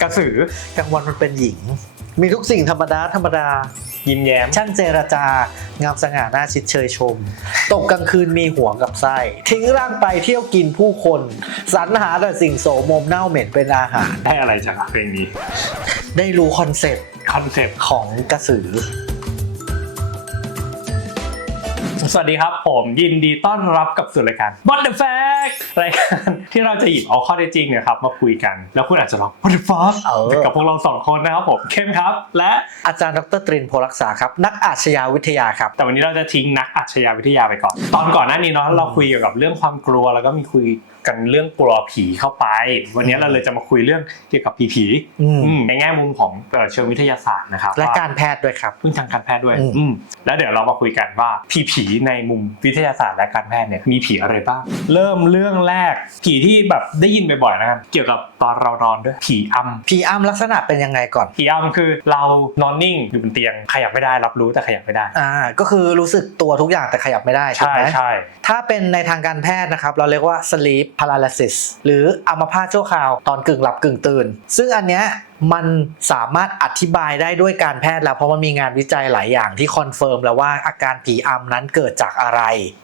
กระสือกลางวันมันเป็นหญิง มีทุกสิ่งธรรมดาธรรมดา ยิ้มแย้ม ช่างเจรจา งามสง่าหน้าชิดเชยชม ตกกลางคืนมีหัวกับไส้ ทิ้งร่างไปเที่ยวกินผู้คน สรรหาแต่สิ่งโสมมเน่าเหม็นเป็นอาหาร ได้อะไรจากเพลงนี้ ได้รู้คอนเซ็ปต์คอนเซปต์ ของกระสือ สวัสดีครับ ผมยินดีต้อนรับกับสู่รายการ What the Fact รายการที่เราจะหยิบเอาข้อเท็จจริงเนี่ยครับมาคุยกัน แล้วคุณอาจจะร้อง What the fuck เออกับพวกเราสองคนนะครับผมเข้มครับ และอาจารย์ดรตรินโพลักษาครับ นักอาชญาวิทยาครับ แต่วันนี้เราจะทิ้งนักอาชญาวิทยาไปก่อน ตอนก่อนหน้านี้เนาะเราคุยเกี่ยวกับเรื่องความกลัวแล้วก็มีคุยกันเรื่องกลัวผีเข้าไป วันนี้เราเลยจะมาคุยเรื่องเกี่ยวกับผีผีๆอืมอืมในแง่มุมของเอ่อเชิงวิทยาศาสตร์นะครับและว่าการแพทย์ด้วยครับพึ่งทางการแพทย์ด้วยอืมอืมแล้วเดี๋ยวเรามาคุยกันว่าผีผีในมุมวิทยาศาสตร์และการแพทย์เนี่ยมีผีอะไรบ้าง เริ่มเรื่องแรก ผีที่แบบได้ยินบ่อยๆนะครับเกี่ยวกับตอนเรานอนด้วยผีอำผีอ้ำลักษณะเป็นยังไงก่อน ผีอำคือเรานอนนิ่งอยู่บนเตียงขยับไม่ได้ รับรู้แต่ขยับไม่ได้ อ่า ก็คือรู้สึกตัวทุกอย่างแต่ขยับไม่ได้ถูกใช่ไหมใช่ ถ้าเป็นในทางการแพทย์นะครับ เราเรียกว่า sleep paralysis หรืออัมพาตชั่วคราวตอนกึ่งหลับกึ่งตื่น ซึ่งอันเนี้ยมันสามารถอธิบายได้ด้วยการแพทย์แล้วเพราะมันมีงานวิจัยหลายอย่างที่คอนเฟิร์มแล้วว่าอาการผีอำนั้นเกิดจากอะไร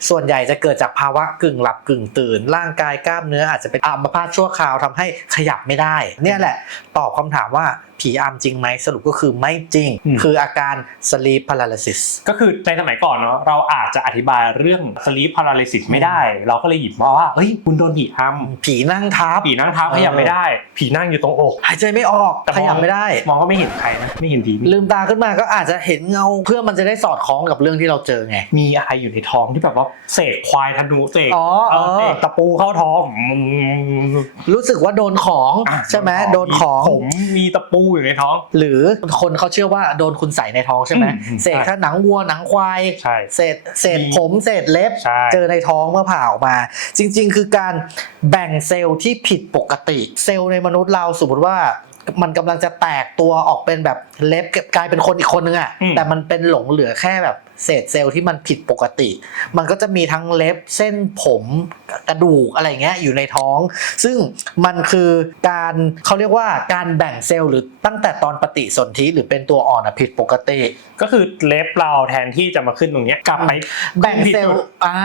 ส่วนใหญ่จะเกิดจากภาวะกึ่งหลับกึ่งตื่น ร่างกายกล้ามเนื้ออาจจะเป็นอัมพาตชั่วคราวทำให้ขยับไม่ได้ เนี่ยแหละ ตอบคำถามว่าผีอำจริงไหมสรุปก็คือไม่จริง คืออาการ sleep paralysis ก็คือในสมัยก่อนเนาะเราอาจจะอธิบายเรื่อง sleep paralysis ไม่ได้ เราก็เลยหยิบมาว่าเฮ้ยคุณโดนผีอำผีนั่งทับผีนั่งเท้าขยับไม่ได้ ผีนั่งอยู่ตรงอกหายใจไม่ออกแต่มของยับไม่ได้ มองก็ไม่เห็นใครนะ ไม่เห็นผีลืมตาขึ้นมาก็อาจจะเห็นเงาเพื่อมันจะได้สอดคล้องกับเรื่องที่เราเจอไง มีอะไรอยู่ในท้องที่แบบว่าเศษควายธนูเศษอ๋อเออเออเศษตะปูเข้าท้อง รู้สึกว่าโดนของอะใช่ไหมโดนของผมมีตะปูอยู่ในท้อง หรือคนเขาเชื่อว่าโดนคุณใส่ในท้องใช่ไหมอืมเศษถ้าหนังวัวหนังควายใช่เศษเศษมีผมเศษเล็บใช่เจอในท้องเมื่อผ่าออกมา จริง ๆ คือการแบ่งเซลล์ที่ผิดปกติ เซลล์ในมนุษย์เราสมมติว่า มันกำลังจะแตกตัวออกเป็นแบบเล็บกลายเป็นคนอีกคนนึงอะอืม แต่มันเป็นหลงเหลือแค่แบบเศษเซลล์ที่มันผิดปกติ มันก็จะมีทั้งเล็บเส้นผมกระดูกอะไรเงี้ยอยู่ในท้อง ซึ่งมันคือการเขาเรียกว่าการแบ่งเซลล์หรือตั้งแต่ตอนปฏิสนธิหรือเป็นตัวอ่อนอะผิดปกติ ก็คือเล็บเราแทนที่จะมาขึ้นตรงเนี้ยกลับไปแบ่งเซลผิดล์จุดอ่า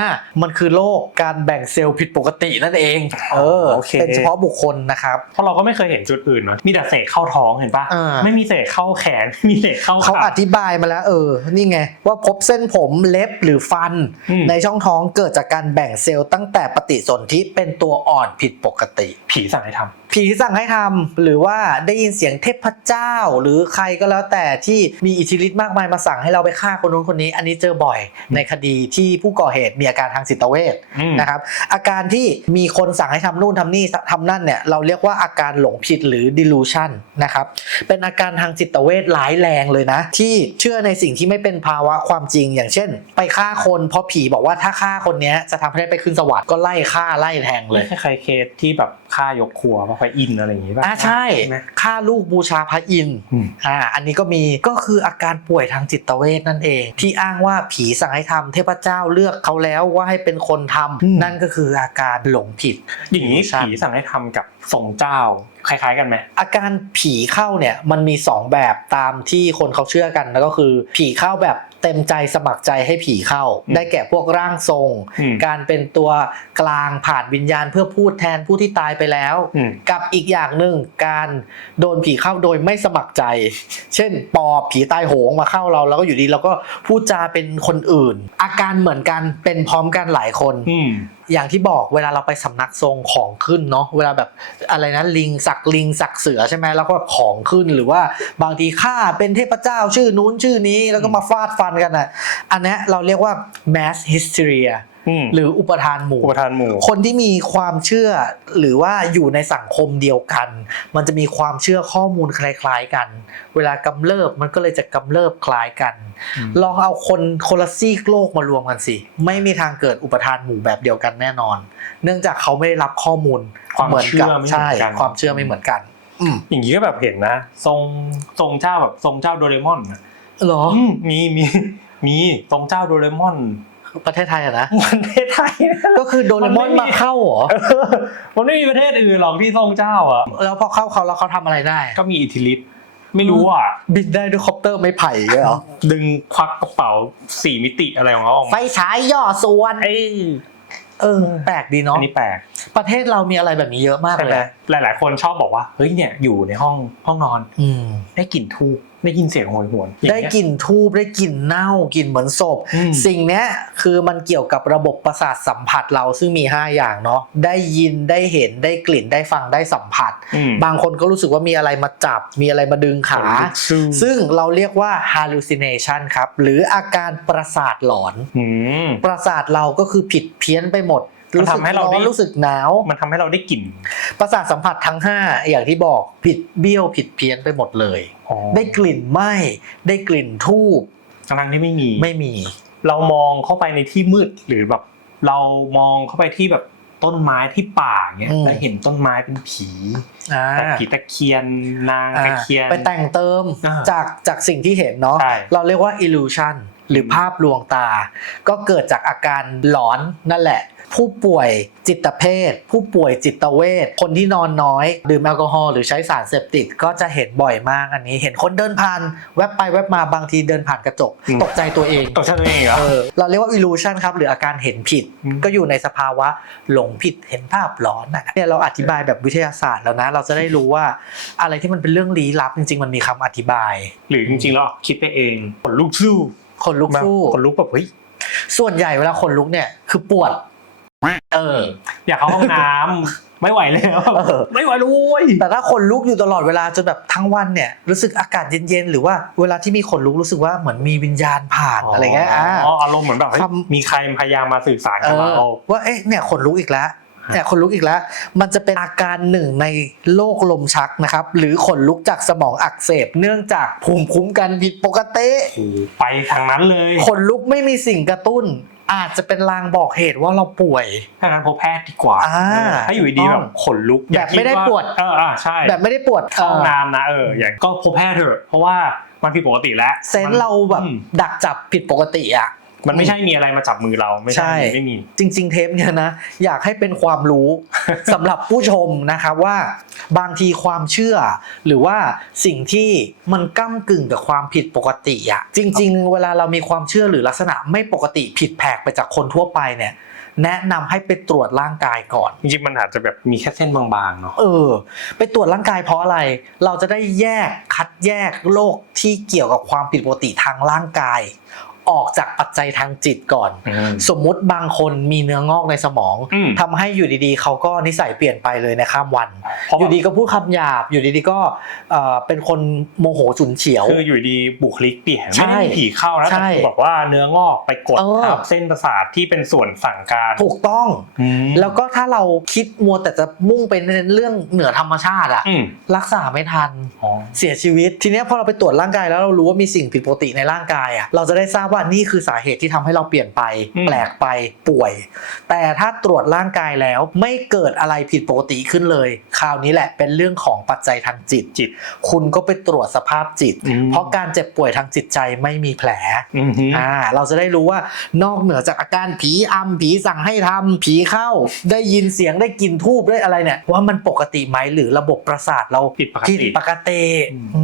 มันคือโรคการแบ่งเซลล์ผิดปกตินั่นเองเออโอเคเป็นเฉพาะบุคคลนะครับเพราะเราก็ไม่เคยเห็นจุดอื่นเนอะมีแต่เศษเข้าท้องเห็นปะอ่าไม่มีเศษเข้าแขนไม่มีเศษเข้าเขาขาอธิบายมาแล้ว เออนี่ไงว่าพบเส้นผมเล็บหรือฟันอืมในช่องท้องเกิดจากการแบ่งเซลล์ตั้งแต่ปฏิสนธิเป็นตัวอ่อนผิดปกติ ผีสั่งให้ทำผีสั่งให้ทำหรือว่าได้ยินเสียงเทพเจ้า หรือใครก็แล้วแต่ที่มีอิทธิฤทธิ์มากมายมาสั่งให้เราไปฆ่าคนนู้นคนนี้ อันนี้เจอบ่อยในคดีที่ผู้ก่อเหตุมีอาการทางจิตเวชอืมนะครับอาการที่มีคนสั่งให้ทำนู่นทำนี่ทำนั่นเนี่ยเราเรียกว่าอาการหลงผิดหรือ delusion นะครับเป็นอาการทางจิตเวชร้ายแรงเลยนะ ที่เชื่อในสิ่งที่ไม่เป็นภาวะความจริง อย่างเช่น ไปฆ่าคนเพราะผีบอกว่าถ้าฆ่าคนเนี้ยจะทำให้ได้ไปขึ้นสวรรค์ก็ไล่ฆ่าไล่แทงเลยไม่ใช่ใครเคสที่แบบฆ่ายกครัวป่ะไฟอินอะไรอย่างงี้ป่ะอ่าใช่ไหมฆ่าลูกบูชาพระอินทร์อืมอ่าอันนี้ก็มีก็คืออาการป่วยทางจิตเวชนั่นเอง ที่อ้างว่าผีสั่งให้ทำเทพเจ้าเลือกเขาแล้วว่าให้เป็นคนทำอืมนั่นก็คืออาการหลงผิด อย่างนี้ delusion ผีสั่งให้ทำกับทรงเจ้าคล้ายๆกันไหมอาการผีเข้าเนี่ยมันมี 2 แบบตามที่คนเขาเชื่อกันแล้วก็คือ ผีเข้าแบบเต็มใจสมัครใจให้ผีเข้าอืมได้แก่พวกร่างทรงอืมการเป็นตัวกลางผ่านวิญญาณเพื่อพูดแทนผู้ที่ตายไปแล้วอืมกับอีกอย่างหนึ่งการโดนผีเข้าโดยไม่สมัครใจ เช่น ปอบผีตายโหงมาเข้าเราแล้วก็อยู่ดีเราก็พูดจาเป็นคนอื่น อาการเหมือนกันเป็นพร้อมกันหลายคนอืมอย่างที่บอกเวลาเราไปสำนักทรงของขึ้นเนาะเวลาแบบอะไรนะลิงสักลิงสักเสือใช่ไหมแล้วก็แบบของขึ้นหรือว่าบางทีข้าเป็นเทพเจ้าชื่อนู้นชื่อนี้แล้วก็มาฟาดฟันกันอะอันเนี้ยเราเรียกว่า mass hysteria อืมหรืออุปทานหมู่อุปทานหมู่ คนที่มีความเชื่อหรือว่าอยู่ในสังคมเดียวกัน มันจะมีความเชื่อข้อมูลคล้าย ๆกัน เวลากำเริบมันก็เลยจะกำเริบคล้ายกันอืมลองเอาคนคนละซีกโลกมารวมกันสิ ไม่มีทางเกิดอุปทานหมู่แบบเดียวกันแน่นอน เนื่องจากเขาไม่ได้รับข้อมูลความเหมือนเชื่กัอไม่เหมือนใช่กันความเชื่อไม่เหมือนกันอืมอย่างนี้ก็แบบเห็นนะ ทรงทรงเจ้าแบบทรงเจ้าโดเรมอนอะ เหรออืมมีมีมีทรงเจ้าโดเรมอนประเทศไทยอะนะประเทศไทยก็คือโดเรมอนมันไม่มีมาเข้าเหรอเออมันไม่มีประเทศอื่นหรอกที่ทรงเจ้าอะแล้วพอเข้าเขาแล้วเขาทำอะไรได้ ก็มีอิทธิฤทธิ์ไม่รู้อะบินได้ด้วยคอปเตอร์ไม่ไผ่เหรอดึงควักกระเป๋าสี่มิติอะไรของเขาออกไฟมาฉายย่อส่วนไอ้เออแปลกดีเนาะอันนี้แปลก ประเทศเรามีอะไรแบบนี้เยอะมากใช่เลไหมยหลาย ๆ คนชอบบอกว่าเฮ้ยเนี่ยอยู่ในห้องห้องนอนอืมได้กลิ่นทูบได้ยินเสียงโหยหวนอย่างได้เงี้ยกลิ่นทูบได้กลิ่นเน่ากลิ่นเหมือนศพอืมสิ่งเนี้ยคือมันเกี่ยวกับระบบประสาทสัมผัสเราซึ่งมี 5 อย่างเนาะได้ยินได้เห็นได้กลิ่นได้ฟังได้สัมผัสอืมบางคนก็รู้สึกว่ามีอะไรมาจับ มีอะไรมาดึงขาซึ่งซึ่งเราเรียกว่า hallucination ครับ หรืออาการประสาทหลอนอืมประสาทเราก็คือผิดเพี้ยนไปหมด มันรู้สึกทำให้เราร้อได้นรู้สึกหนาว มันทำให้เราได้กลิ่น ประสาทสัมผัสทั้ง 5 อย่างที่บอกผิดเบี้ยวผิดเพี้ยนไปหมดเลย ได้กลิ่นไหม้ได้กลิ่นทูบทั้งที่ไม่มีไม่มี เรามองเข้าไปในที่มืดหรือแบบ เรามองเข้าไปที่แบบต้นไม้ที่ป่าเงี้ยอืมแล้วเห็นต้นไม้เป็นผีอ่าแต่ผีตะเคียนนางอ่าตะเคียนไปแต่งเติมอ่าจากจากสิ่งที่เห็นเนาะใช่เราเรียกว่า illusion หรือภาพลวงตา ก็เกิดจากอาการหลอนนั่นแหละ ผู้ป่วยจิตเภท ผู้ป่วยจิตเวชคนที่นอนน้อย ดื่มแอลกอฮอล์หรือใช้สารเสพติดก็จะเห็นบ่อยมากอันนี้ เห็นคนเดินผ่านแวบไปแวบมาบางทีเดินผ่านกระจก ตกใจตัวเองตกใจตัวเองเหรอเออเราเรียกว่า illusion ครับหรืออาการเห็นผิดอืมก็อยู่ในสภาวะหลงผิดเห็นภาพหลอนนะเนี่ยเราอธิบายแบบวิทยาศาสตร์แล้วนะ เราจะได้รู้ว่าอะไรที่มันเป็นเรื่องลี้ลับจริง ๆ มันมีคำอธิบาย หรือจริงๆแล้วคิดไปเองขนลุกสู้คนลุกสู้ขนลุกแบบเฮ้ยส่วนใหญ่เวลาคนลุกเนี่ยคือปวด เออ อยากเข้าห้องน้ำไม่ไหวแล้วเออ ไม่ไหวแล้วโว้ยแต่ถ้าคนลุกอยู่ตลอดเวลาจนแบบทั้งวันเนี่ย รู้สึกอากาศเย็นๆ หรือว่าเวลาที่มีคนลุกรู้สึกว่าเหมือนมีวิญญาณผ่านอะไรเงี้ยอ่า อ๋ออารมณ์เหมือนแบบเฮ้ยคำมีใครพยายามมาสื่อสารเอกับอเราว่าเอ๊ะเนี่ยขนลุกอีกแล้วเนี่ยขนลุกอีกแล้ว มันจะเป็นอาการหนึ่งในโรคลมชักนะครับ หรือขนลุกจากสมองอักเสบ เนื่องจากภูมิคุ้มกันผิดปกติโอ้โหไปทางนั้นเลย ขนลุกไม่มีสิ่งกระตุ้น อาจจะเป็นลางบอกเหตุว่าเราป่วย ถ้างั้นพบแพทย์ดีกว่าอ่าเออถ้าอยู่ดีๆแบบขนลุกอย่าแบบไม่ได้คิาปวด เอออ่าใช่แบบไม่ได้ปวดเข้าห้องเอ่อน้ำนะเอออย่างก็พบแพทย์เถอะเพราะว่ามันผิดปกติแล้วเซนส์เราแบบอืม ดักจับผิดปกติอะ มันไม่ใช่มีอะไรมาจับมือเราไม่ใช่ใช่ไม่มี จริง ๆ เทปเนี่ยนะอยากให้เป็นความรู้สำหรับผู้ชมนะครับว่าบางทีความเชื่อ หรือว่าสิ่งที่มันก้ากึ่งกับความผิดปกติอะจริง ๆ เวลาเรามีความเชื่อหรือลักษณะไม่ปกติผิดแผกไปจากคนทั่วไปเนี่ยแนะนำให้ไปตรวจร่างกายก่อน จริงๆมันอาจจะแบบมีแค่เส้นบางๆเนาะเออ ไปตรวจร่างกายเพราะอะไร เราจะได้แยกคัดแยกโรคที่เกี่ยวกับความผิดปกติทางร่างกาย ออกจากปัจจัยทางจิตก่อน สมมุติบางคนมีเนื้องอกในสมองอืมทำให้อยู่ดีๆ เขาก็นิสัยเปลี่ยนไปเลยในข้ามวันเพราะอยู่ดีก็พูดคำหยาบ อยู่ดีๆก็เอ่อเป็นคนโมโหฉุนเฉียว คืออยู่ดีบุคลิกเปลี่ยนใช่ไม่ได้มีผีเข้านะใช่แต่คือบอกว่าเนื้องอกไปกดเออทับเส้นประสาทที่เป็นส่วนสั่งการ ถูกต้องอืมแล้วก็ถ้าเราคิดมัวแต่จะมุ่งไปในเรื่องเหนือธรรมชาติอะอืมรักษาไม่ทันอ๋อเสียชีวิต ทีเนี้ยพอเราไปตรวจร่างกายแล้วเรารู้ว่ามีสิ่งผิดปกติในร่างกายอะเราจะได้ทราบว่านี่คือสาเหตุที่ทำให้เราเปลี่ยนไปอืมแปลกไปป่วย แต่ถ้าตรวจร่างกายแล้วไม่เกิดอะไรผิดปกติขึ้นเลย คราวนี้แหละเป็นเรื่องของปัจจัยทางจิตจิต คุณก็ไปตรวจสภาพจิตอืมเพราะการเจ็บป่วยทางจิตใจไม่มีแผลอืมฮึอ่าเราจะได้รู้ว่านอกเหนือจากอาการผีอำผีสั่งให้ทำผีเข้า ได้ยินเสียงได้กลินทูบได้อะไรเนี่ยว่ามันปกติไหมหรือระบบประสาทเราผิดปกผิดติปกติ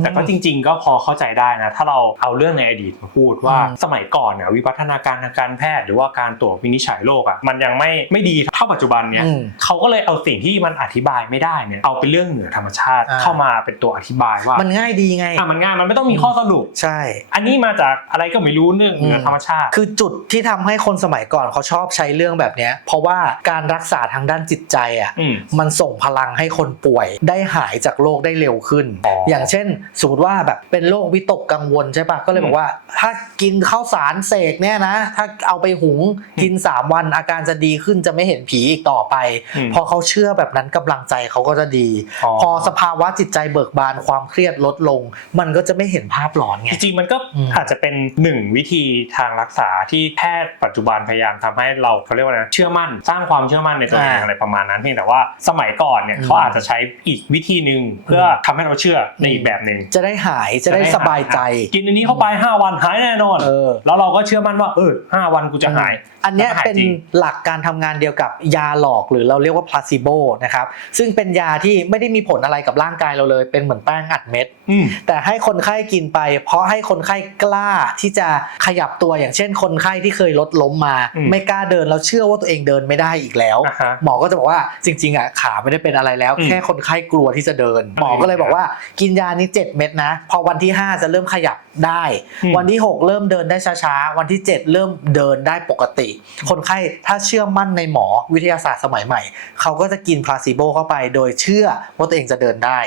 แต่ก็จริง ๆ ก็พอเข้าใจได้นะ ถ้าเราเอาเรื่องในอดีตมาพูดว่าอืมสมัยก่อนเนี่ยวิวัฒนาการทางการแพทย์ หรือว่าการตรวจวินิจฉัยโรคอะมันยังไม่ไม่ดีเท่าปัจจุบันเนี่ยอืมเขาก็เลยเอาสิ่งที่มันอธิบายไม่ได้เนี่ยเอาเป็นเรื่องเหนือธรรมชาติอ่าเข้ามาเป็นตัวอธิบายว่ามันง่ายดีไงอะมันง่ายมันไม่ต้องมีข้อสรุปใช่ อันนี้มาจากอะไรก็ไม่รู้เรื่องเหนือมธรรมชาติ คือจุดที่ทำให้คนสมัยก่อนเขาชอบใช้เรื่องแบบเนี้ยเพราะว่าการรักษาทางด้านจิตใจอะอืมมันส่งพลังให้คนป่วยได้หายจากโรคได้เร็วขึ้นอ๋อออย่างเช่น สมมติว่าแบบเป็นโรควิตกกังวลใช่ปะก็เลยอืมบอกว่า ถ้ากินข้าวสารเสกเนี่ยนะ ถ้าเอาไปหุงกิน 3 วันอาการจะดีขึ้นจะไม่เห็นผีอีกต่อไปอืมพอเขาเชื่อแบบนั้นกำลังใจเขาก็จะดีอ๋อพอสภาวะจิตใจเบิกบานความเครียดลดลง มันก็จะไม่เห็นภาพหลอนไงจริงๆมันก็อืมอาจจะเป็นหนึ่งวิธีทางรักษาที่แพทย์ปัจจุบันพยายามทำให้เราเขาเรียกว่าอะไรนะเชื่อมั่น สร้างความเชื่อมั่นในตัวเองอ่าอะไรประมาณนั้นเพียงแต่ว่าสมัยก่อนเนี่ยอืมเขาอาจจะใช้อีกวิธีหนึ่งเพื่อทำให้เราเชื่อในอีกแบบหนึ่งจะได้หายจะได้สบายใจ กินอันนี้เข้าไป 5 วันหายแน่นอนเออแล้วเราก็เชื่อมั่นว่าเออห้าวันกูจะหาย อันเนี้ยแล้วก็หายเป็นจริงหลักการทำงานเดียวกับยาหลอกหรือเราเรียกว่า placebo นะครับซึ่งเป็นยาที่ไม่ได้มีผลอะไรกับร่างกายเราเลยเป็นเหมือนแป้งอัดเม็ดอืมแต่ให้คนไข้กินไป เพราะให้คนไข้กล้าที่จะขยับตัวอย่างเช่น คนไข้ที่เคยลดล้มมาอืมไม่กล้าเดินแล้วเชื่อว่าตัวเองเดินไม่ได้อีกแล้วอ่าฮะหมอก็จะบอกว่าจริง ๆอะขาไม่ได้เป็นอะไรแล้วอืมแค่คนไข้กลัวที่จะเดิน หมอก็เลยบอกว่ากินยานี้ 7 เม็ดนะ พอวันที่ 5 จะเริ่มขยับได้อืมวันที่ 6 เริ่มเดินได้ช้าๆ วันที่ 7 เริ่มเดินได้ปกติ คนไข้ถ้าเชื่อมั่นในหมอวิทยาศาสตร์สมัยใหม่ เขาก็จะกินพลาซิโบเข้าไป โดยเชื่อว่าตัวเองจะเดินได้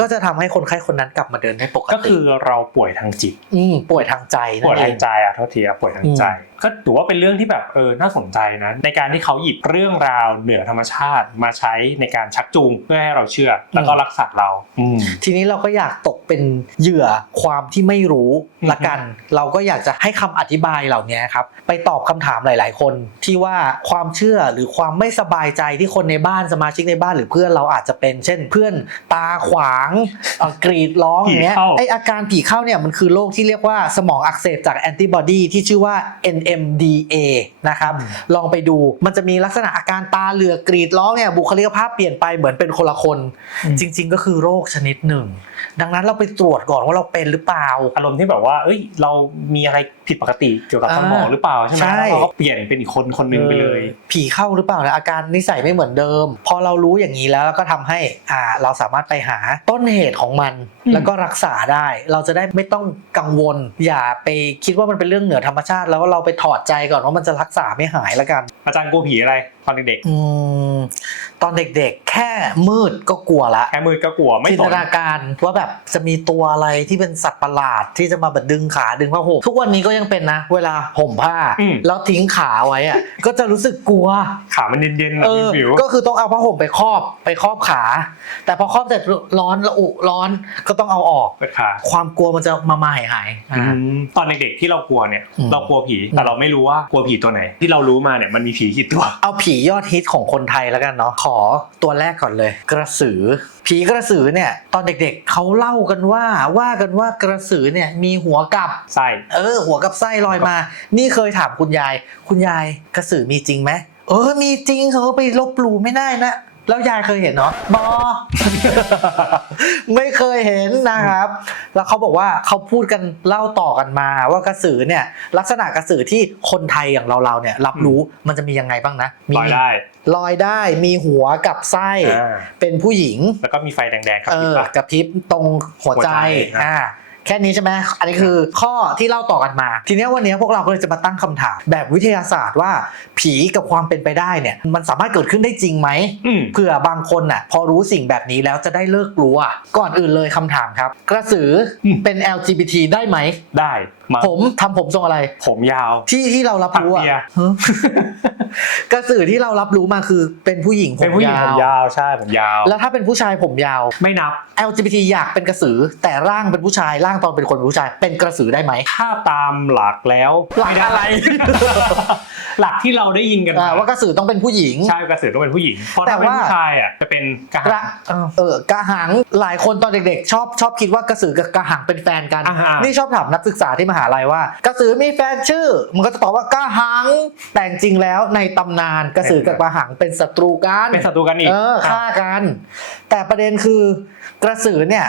ก็จะทำให้คนไข้คนนั้นกลับมาเดินได้ปกก็ติคือเราป่วยทางจิต อืมป่วยทางใจนั่ป่วยนเอทางงใจอะโทษทีอะป่วยทางใจ ก็ถือว่าเป็นเรื่องที่แบบเออน่าสนใจนะในการที่เขาหยิบเรื่องราวเหนือธรรมชาติมาใช้ในการชักจูงเพื่อให้เราเชื่อ แล้วก็รักษาเราอืมทีนี้เราก็อยากตกเป็นเหยื่อความที่ไม่รู้อืมละกัน เราก็อยากจะให้คำอธิบายเหล่านี้ครับไปตอบคำถามหลาย ๆ คนที่ว่าความเชื่อหรือความไม่สบายใจที่คนในบ้านสมาชิกในบ้านหรือเพื่อนเราอาจจะเป็น เช่น เพื่อนตาขวางเอ่อกรีดร้องอย่างเงี้ยผีเข้าไออาการผีเข้าเนี่ยมันคือโรคที่เรียกว่าสมองอักเสบจากแอนติบอดีที่ชื่อว่า NMDA นะครับลองไปดูมันจะมีลักษณะอาการตาเหลือกกรีดร้องเนี่ยบุคลิกภาพเปลี่ยนไปเหมือนเป็นคนละคน จริง ๆ ก็คือโรคชนิดหนึ่ง ดังนั้นเราไปตรวจก่อนว่าเราเป็นหรือเปล่า อารมณ์ที่แบบว่า เอ้ย เรามีอะไรผิดปกติเกี่ยวกับอ่าสมองหรือเปล่าใช่ไหมใช่แล้วเราก็เปลี่ยนเป็นอีกคนคนหนึงไปเลยออผีเข้าหรือเปล่านะอาการนิสัยไม่เหมือนเดิม พอเรารู้อย่างนี้แล้วก็ทำให้อ่าเราสามารถไปหาต้นเหตุของมันอืมแล้วก็รักษาได้ เราจะได้ไม่ต้องกังวล อย่าไปคิดว่ามันเป็นเรื่องเหนือธรรมชาติ แล้วเราไปถอดใจก่อนว่ามันจะรักษาไม่หายแล้วกัน อาจารย์กลัวผีอะไรต อนเด็กอืมตอนเด็กๆ แค่มืดก็กลัวละๆแค่มือก็กลัวไม่จินสตนนาการว่าแบบจะมีตัวอะไรที่เป็นสัตว์ประหลาดที่จะมาแบบดึงขาดึงผ้าห่มทุกวันนี้ก็ยังเป็นนะ เวลาห่มผ้า แล้วทิ้งขาไว้อะก็จะรู้สึกกลัว ขามันเย็นๆเอแบบอวิวก็คือต้องเอาผ้าห่มไปครอบไปครอบขา แต่พอครอบเสร็จร้อนระอุร้อนก็ต้องเอาออกเปิดขาความกลัวมันจะมามาหายหายๆอือ่ามตอนเด็กๆที่เรากลัวเนี่ยอืมเรากลัวผีแต่เราไม่รู้ว่ากลัวผีตัวไหน ที่เรารู้มาเนี่ยมันมีผีกี่ตัว เอาผียอดฮิตของคนไทยแล้วกันเนาะขอตัวแรกก่อนเลย กระสือ ผีกระสือเนี่ย ตอนเด็กๆเขาเล่ากันว่าว่ากันว่ากระสือเนี่ยมีหัวกับไส้เออ หัวกับไส้ลอยมา นี่เคยถามคุณยาย คุณยายกระสือมีจริงไหมเออมีจริงเขาไปลบหลู่ไม่ได้นะ แล้วยายเคยเห็นเนาะบอ ไม่เคยเห็นนะครับ แล้วเขาบอกว่าเขาพูดกันเล่าต่อกันมา ว่ากระสือเนี่ยลักษณะกระสือที่คนไทยอย่างเราๆเนี่ยรับรู้มันจะมียังไงบ้างนะมีลอยได้ลอยได้มีหัวกับไส้อ่าเป็นผู้หญิง แล้วก็มีไฟแดงๆครับเอพี่อปะกระพริบตรงหัวใจหัวใจครับอ่า แค่นี้ใช่ไหมอันนี้คือข้อที่เล่าต่อกันมา ทีเนี้ยวันเนี้ยพวกเราก็เลยจะมาตั้งคำถาม แบบวิทยาศาสตร์ว่า ผีกับความเป็นไปได้เนี่ย มันสามารถเกิดขึ้นได้จริงไหมอืมเผื่อบางคนน่ะ พอรู้สิ่งแบบนี้แล้วจะได้เลิกกลัว ก่อนอื่นเลยคำถามครับ กระสืออมเป็น LGBT ได้ไหมได้ มาผมทำผมทรงอะไร ผมยาว ที่ที่เรารับรู้ปักเปียอะฮะ กระสือที่เรารับรู้มาคือเป็นผู้หญิงผเป็นมผู้หญิงผมยาวยาว ใช่ผมยาว แล้วถ้าเป็นผู้ชายผมยาว ไม่นับ LGBT อยากเป็นกระสือ แต่ร่างเป็นผู้ชายร่างตอนเป็นคนเป็นผู้ชาย เป็นกระสือได้ไหม ถ้าตามหลักแล้วหลักอะไร หลักที่เราได้ยินกันอ่ามาว่ากระสือต้องเป็นผู้หญิง ใช่กระสือต้องเป็นผู้หญิงเพราะแต่ถ้าเป็นว่า ผู้ชายอะจะเป็นกระกหัระง เออเออกระหังหลายคนตอนเด็กๆ ชอบชอบคิดว่ากระสือกับกระหังเป็นแฟนกัน อ่าฮะ นี่ชอบถามนักศึกษาที่มหาลัยว่ากระสือมีแฟนชื่อ มันก็จะตอบว่ากระหัง แต่จริงแล้วในตำนานกระสือกับกระหังเป็นศัตรูกันเป็นศัตรูกันอีกเออฆ่ากัน แต่ประเด็นคือกระสือเนี่ย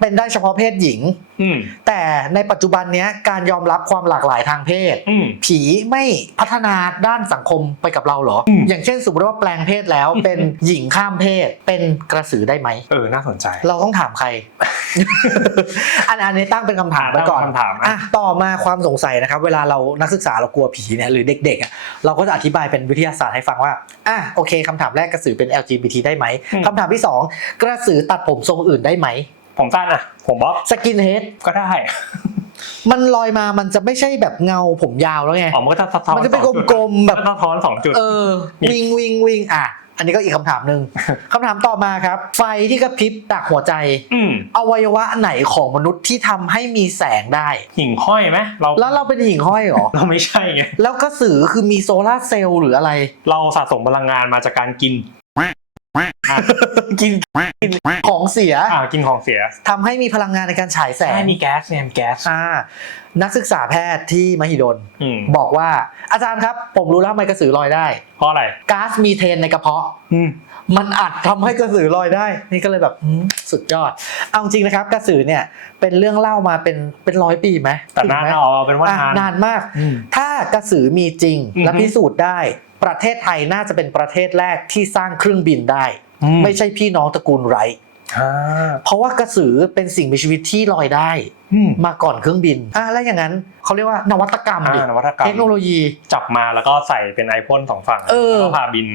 เป็นได้เฉพาะเพศหญิง อืม แต่ในปัจจุบันเนี้ยการยอมรับความหลากหลายทางเพศ อืม ผีไม่พัฒนาด้านสังคมไปกับเราเหรอ อืมอย่างเช่นสมมติว่าแปลงเพศแล้วเป็นหญิงข้ามเพศเป็นกระสือได้ไหม เออ น่าสนใจเราต้องถามใคร อันอันนี้ตั้งเป็นคำถามไว้ก่อน ตั้งเป็นคำถามอะ อะต่อมาความสงสัยนะครับ เวลาเรานักศึกษาเรากลัวผีเนี่ยหรือเด็กๆอะเราก็จะอธิบายเป็นวิทยาศาสตร์ให้ฟังว่าอะโอเคคำถามแรกกระสือเป็น LGBT ได้ไหมคำถามที่สองกระสือตัดผมทรงอื่นได้ไหม ผมสั้นอะ ผมบ๊อบสกินเฮดก็ได้ มันลอยมามันจะไม่ใช่แบบเงาผมยาวแล้วไงอ๋อมันก็จะสะท้อนมันจะเป็นสองจุดกลมๆแบบสะท้อนสองจุดเออวิ่งวิ่งวิ่งอะอันนี้ก็อีกคำถามหนึ่งคำถามต่อมาครับ ไฟที่กระพริบจากหัวใจอืมอวัยวะไหนของมนุษย์ที่ทำให้มีแสงได้ หิ่งห้อยไหมเราแล้วเราเป็นหิ่งห้อยเหรอ เราไม่ใช่ไง แล้วกระสือคือมีโซลาร์เซลล์หรืออะไร เราสะสมพลังงานมาจากการกิน อะกินของเสียอ่ากินของเสียทำให้มีพลังงานในการฉายแสงใช่มีแก๊สเนี่ยมีแก๊สอ่านักศึกษาแพทย์ที่มหิดลอืมบอกว่าอาจารย์ครับ ผมรู้แล้วทำไมกระสือลอยได้ เพราะอะไรก๊าซมีเทนในกระเพาะอืมมันอัดทำให้กระสือลอยได้ นี่ก็เลยแบบอืมสุดยอด เอาจริงนะครับ กระสือเนี่ยเป็นเรื่องเล่ามาเป็นเป็นร้อยปีไหมแต่นานถึงไหมเอาเป็นว่าอะนานนานมากอืมถ้ากระสือมีจริงอือฮึและพิสูจน์ได้ ประเทศไทยน่าจะเป็นประเทศแรกที่สร้างเครื่องบินได้ ไม่ใช่พี่น้องตระกูลไรท์อ่าเพราะว่ากระสือเป็นสิ่งมีชีวิตที่ลอยได้อืมมาก่อนเครื่องบินอะแล้วอย่างนั้นเขาเรียกว่านวัตกรรมดิอ่านวัตกรรมเทคโนโลยีจับมาแล้วก็ใส่เป็นไอพ่นสองฝั่งเออแล้วก็พาบิน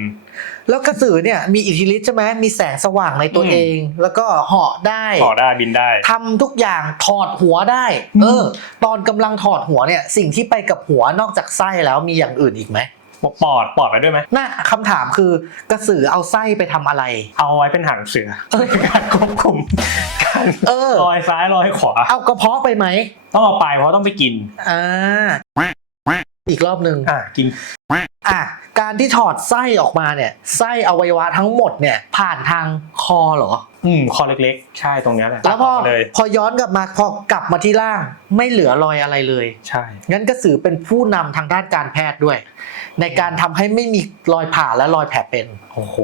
แล้วกระสือเนี่ยมีอิทธิฤทธิ์ใช่ไหมมีแสงสว่างในตัวอืมเอง แล้วก็เหาะได้ต่อได้บินได้ทำทุกอย่างถอดหัวได้อืมเออตอนกำลังถอดหัวเนี่ยสิ่งที่ไปกับหัวนอกจากไส้แล้วมีอย่างอื่นอีกไหม ปอดปอดไปด้วยไหมน่าคำถามคือกระสือเอาไส้ไปทำอะไร เอาไว้เป็นหางเสือการควบคุมการเออ ลอยซ้ายลอยขวาเอากระเพาะไปไหมต้องเอาไปเพราะต้องไปกินอ่าอีกรอบหนึ่งอ่ากินอะการที่ถอดไส้ออกมาเนี่ยไส้อวัยวะทั้งหมดเนี่ย ผ่านทางคอเหรอ อืมคอเล็กๆ ใช่ตรงเนี้ยแหละแล้วพอตัดกมาเลย พอย้อนกลับมาพอกลับมาที่ล่าง ไม่เหลือรอยอะไรเลย ใช่ งั้นกระสือเป็นผู้นำทางด้านการแพทย์ด้วย ในการทำให้ไม่มีรอยผ่าและรอยแผลเป็นโอ้โห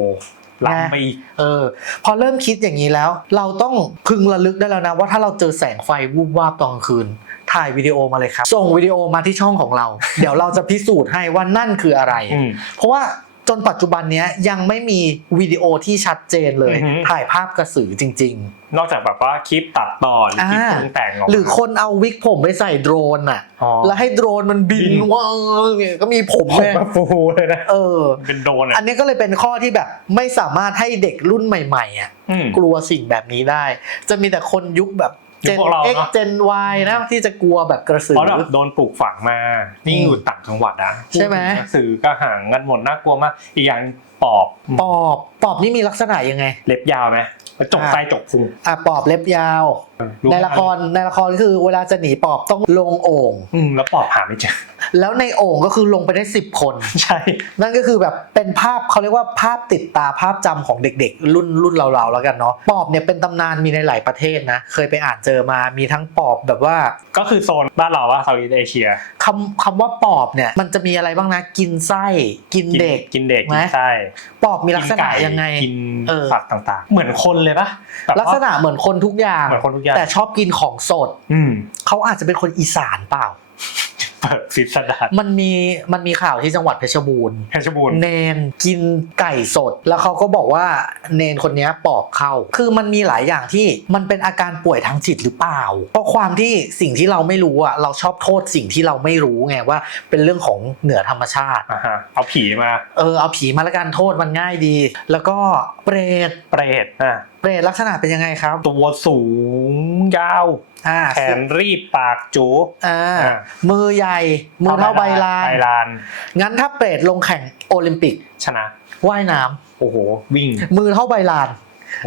ล้ำไปอีกเออ พอเริ่มคิดอย่างนี้แล้ว เราต้องพึงระลึกได้แล้วนะ ว่าถ้าเราเจอแสงไฟวูบวาบตอนกลางคืน ถ่ายวิดีโอมาเลยครับ ส่งวิดีโอมาที่ช่องของเรา เดี๋ยวเราจะพิสูจน์ให้ว่านั่นคืออะไรอืมเพราะว่า จนปัจจุบันเนี้ยยังไม่มีวิดีโอที่ชัดเจนเลย อือฮึ ถ่ายภาพกระสือจริง นอกจากแบบว่าคลิปตัดต่อหรือคลิปอ่า ปรุงแต่งออกๆหรือคนเอาวิกผมไปใส่โดรนอะอ๋อแล้วให้โดรนมันบินบินว่างเนี่ยก็มีผมผมเลยมาฟูเลยนะเออ เป็นโดนอัอะนนี้ก็เลยเป็นข้อที่แบบไม่สามารถให้เด็กรุ่นใหม่ๆอะ อืม กลัวสิ่งแบบนี้ได้ จะมีแต่คนยุคแบบยุ ค Gen พวกเรา X เนอะ Gen Y นะที่จะกลัวแบบกระสือเพราะแบบโดนปลูกฝังมานี่อืมอยู่ต่างจังหวัดอะใช่ไหมกระสือกระหังกันหมดน่ากลัวมาก อีกอย่างปอบปอบปอบนี่มีลักษณะยังไง เล็บยาวไหมจกอ่าไส้จกพุงอะปอบเล็บยาว ในละครในละครคือเวลาจะหนีปอบต้องลงโอ่งอืมแล้วปอบหาไม่เจอ แล้วในโอ่งก็คือลงไปได้สิบคน ใช่ นั่นก็คือแบบเป็นภาพเขาเรียกว่าภาพติดตาภาพจำของเด็กๆ รุ่นรุ่นเราๆแล้วกันเนาะปอบเนี่ยเป็นตำนานมีในหลายประเทศนะ เคยไปอ่านเจอมามีทั้งปอบแบบว่า ก็คือโซนบ้านเราว่าเซาท์อีสเอเชียคำคำว่าปอบเนี่ยมันจะมีอะไรบ้างนะกินไส้กินเด็กกินเด็กไหมกินไส้ปอบมีลักษณะกินยังไงกินเออสัตว์ต่างๆ เหมือนคนเลยปะแบบว่าลักษณะเหมือนคนทุกอย่างเหมือนคนทุกอย่าง แต่ชอบกินของสดอืมเขาอาจจะเป็นคนอีสานเปล่า เปิดฟิสดานมันมีมันมีข่าวที่จังหวัดเพชรบูรณ์เพชรบูรณ์เนนกินไก่สด แล้วเขาก็บอกว่าเนนคนเนี้ยปอบเข้า คือมันมีหลายอย่างที่มันเป็นอาการป่วยทางจิตหรือเปล่า เพราะความที่สิ่งที่เราไม่รู้อะเราชอบโทษสิ่งที่เราไม่รู้ไงว่าเป็นเรื่องของเหนือธรรมชาติอ่าฮะเอาผีมา เออเอาผีมาละกันโทษมันง่ายดี แล้วก็เปรตเปรตอะเปรตลักษณะเป็นยังไงครับ ตัวสูงยาว อ่า แขนรีบปากจูอ่าอ่ามือใหญ่ มือเท่าใบลานใบลาน งั้นถ้าเปรตลงแข่งโอลิมปิก ชนะ ว่ายน้ำโอ้โห วิ่ง มือเท่าใบลาน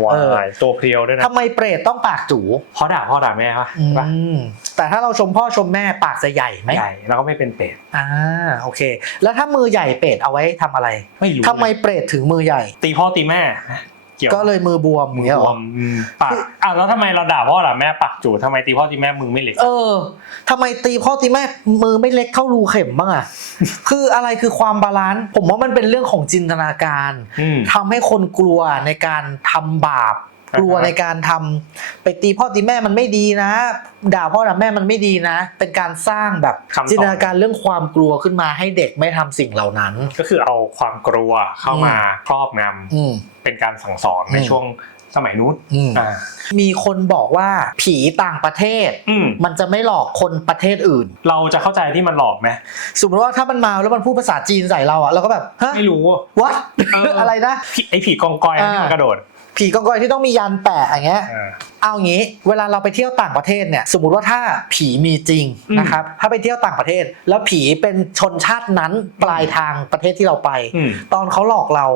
วาเออยตัวเพรียวด้วยนะทำไมเปรตต้องปากจูพ่อด่าพ่อด่าแม่ปะอืปะมแต่ถ้าเราชมพ่อชมแม่ปากจะใหญ่ไหมใหญ่แล้วก็ไม่เป็นเปรตอ่าโอเค แล้วถ้ามือใหญ่เปรตเอาไว้ทำอะไร ไม่รู้ทำไมเปรตถึงมือใหญ่ ตีพ่อตีแม่ เกี่ยวก็เลยมือบวมอมืย่างเงี้ยอบเหรวอมอืมปากอะแล้วทำไมเราด่าพ่อด่าแม่ปากจูทำไมตีพ่อตีแม่มือไม่เหล็ก เออทำไมตีพ่อตีแม่มือไม่เล็กเท่ารูเข็มบ้างอะคืออะไรคือความบาลานซ์ผมว่ามันเป็นเรื่องของจินตนาการอืมทำให้คนกลัวในการทำบาปอ่าฮะ กลัวในการทำไปตีพ่อตีแม่มันไม่ดีนะ ด่าพ่อด่าแม่มันไม่ดีนะ เป็นการสร้างแบบคำสอนจินตนาการเรื่องความกลัวขึ้นมาให้เด็กไม่ทำสิ่งเหล่านั้น ก็คือเอาความกลัวเข้ามาครอบงอืมำเป็นการสั่งสอนในอืมช่วงสมัยนู้นอืมอ่ามีคนบอกว่าผีต่างประเทศอืมมันจะไม่หลอกคนประเทศอื่น เราจะเข้าใจที่มันหลอกไหมสมมติว่าถ้ามันมาแล้วมันพูดภาษาจีนใส่เราอะเราก็แบบฮะไม่รู้ what เออออะไรนะผีไอ้ผีกองกอยอ่าที่มันกระโดด ผีกองกอยที่ต้องมียันแปะอย่างเงี้ย อ่า เอางี้ เวลาเราไปเที่ยวต่างประเทศเนี่ย สมมติว่าถ้าผีมีจริงอืมนะครับ ถ้าไปเที่ยวต่างประเทศ แล้วผีเป็นชนชาตินั้นปลายทางประเทศที่เราไปอืมตอนเขาหลอกเรา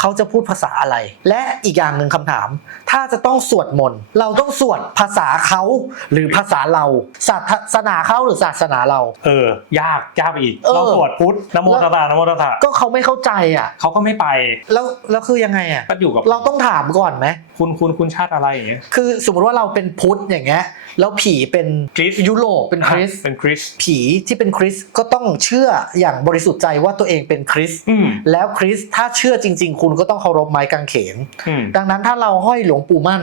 เขาจะพูดภาษาอะไร และอีกอย่างหนึ่งคำถาม ถ้าจะต้องสวดมนต์เราต้องสวดภาษาเขาหรือภาษาเราศาสนาเขาหรือศาสนาเรา เออ ยากยากไปอีกเออเราสวดพุทธนะโมตัสสะนะโมตัสสะก็เขาไม่เข้าใจอะเขาก็ไม่ไป แล้วแล้วคือยังไงอะก็อยู่กับเราต้องถามก่อนไหมคุณคุณคุณชาติอะไรอย่างเงี้ยคือสมมติว่าเราเป็นพุทธอย่างเงี้ยแล้วผีเป็นคริสยุโรปเป็นคริสเป็นคริสผีที่เป็นคริสก็ต้องเชื่ออย่างบริสุทธิ์ใจว่าตัวเองเป็นคริสอืมแล้วคริสถ้าเชื่อจริง ๆ คุณก็ต้องเคารพไม้กางเขนอืมดังนั้นถ้าเราห้อยหลวงปู่มั่น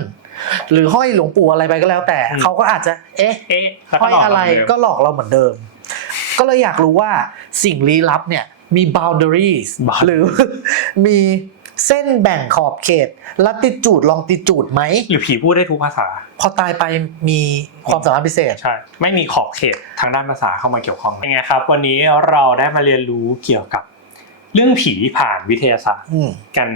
หรือห้อยหลวงปู่อะไรไปก็แล้ว แต่อืมเขาก็อาจจะเอ๊ะเอ๊ะแล้วห้อยหลกอะไรเหมืนเดิมก็หลอกเราเหมือนเดิม ก็เลยอยากรู้ว่าสิ่งลี้ลับเนี่ยมี boundaries หรือมี เส้นแบ่งขอบเขตลัติจูดลองติจูดไหม หรือผีพูดได้ทุกภาษา พอตายไปมีความสามารถพิเศษ ใช่ ไม่มีขอบเขตทางด้านภาษาเข้ามาเกี่ยวข้องยังไงครับ วันนี้เราได้มาเรียนรู้เกี่ยวกับ เรื่องผีผ่านวิทยาศาสตร์อืมกัน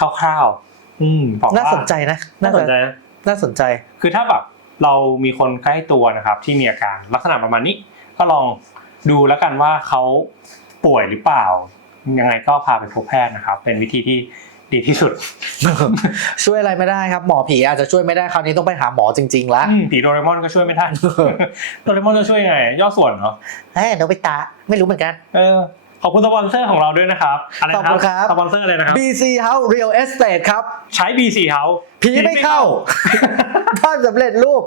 คร่าวๆอืมบอกว่าน่าสนใจนะน่าสนใจนะ น่าสนใจ คือถ้าแบบเรามีคนใกล้ตัวนะครับที่มีอาการลักษณะประมาณนี้ ก็ลองดูแล้วกันว่าเขาป่วยหรือเปล่า ยังไงก็พาไปพบแพทย์นะครับ เป็นวิธีที่ดีที่สุด ช่วยอะไรไม่ได้ครับหมอผีอาจจะช่วยไม่ได้คราวนี้ต้องไปหาหมอจริงๆละอืมผีโดเรมอนก็ช่วยไม่ได้โดเรมอนจะช่วยยังไง ย่อส่วนเนาะเฮ้ยโนบิตะไม่รู้เหมือนกัน เออขอบคุณสปอนเซอร์ของเราด้วยนะครับอะไรนะขอบคุณครับสปอนเซอร์อะไรนะครับ BC House Real Estate ครับ ใช้ B4 House ผีไม่เข้าบ้านสำเร็จรูป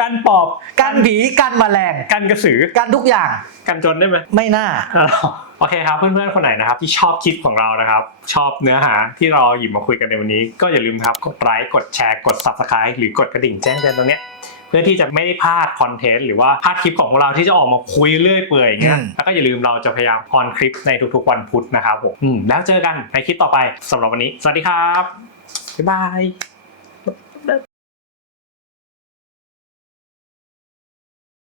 กันปอบกันผีกันแมลงกันกระสือกันทุกอย่างกันจนได้ไหมไม่น่าอ้าวโอเคครับเพื่อนๆคนไหนนะครับ ที่ชอบคลิปของเรานะครับ ชอบเนื้อหาที่เราหยิบมาคุยกันในวันนี้ ก็อย่าลืมครับกดไลค์กดแชร์กด subscribe หรือกดกระดิ่งแจ้งเตือนตรงเนี้ยเพื่อที่จะไม่ได้พลาดคอนเทนต์หรือว่าพลาดคลิปของพวกเราที่จะออกมาคุยเรื่อยเปื่อยอย่างเงี้ยอืมแล้วก็อย่าลืมเราจะพยายามออนคลิปในทุกๆวันพุธนะครับผมอืมแล้วเจอกันในคลิปต่อไปสำหรับวันนี้ สวัสดีครับบ๊ายบาย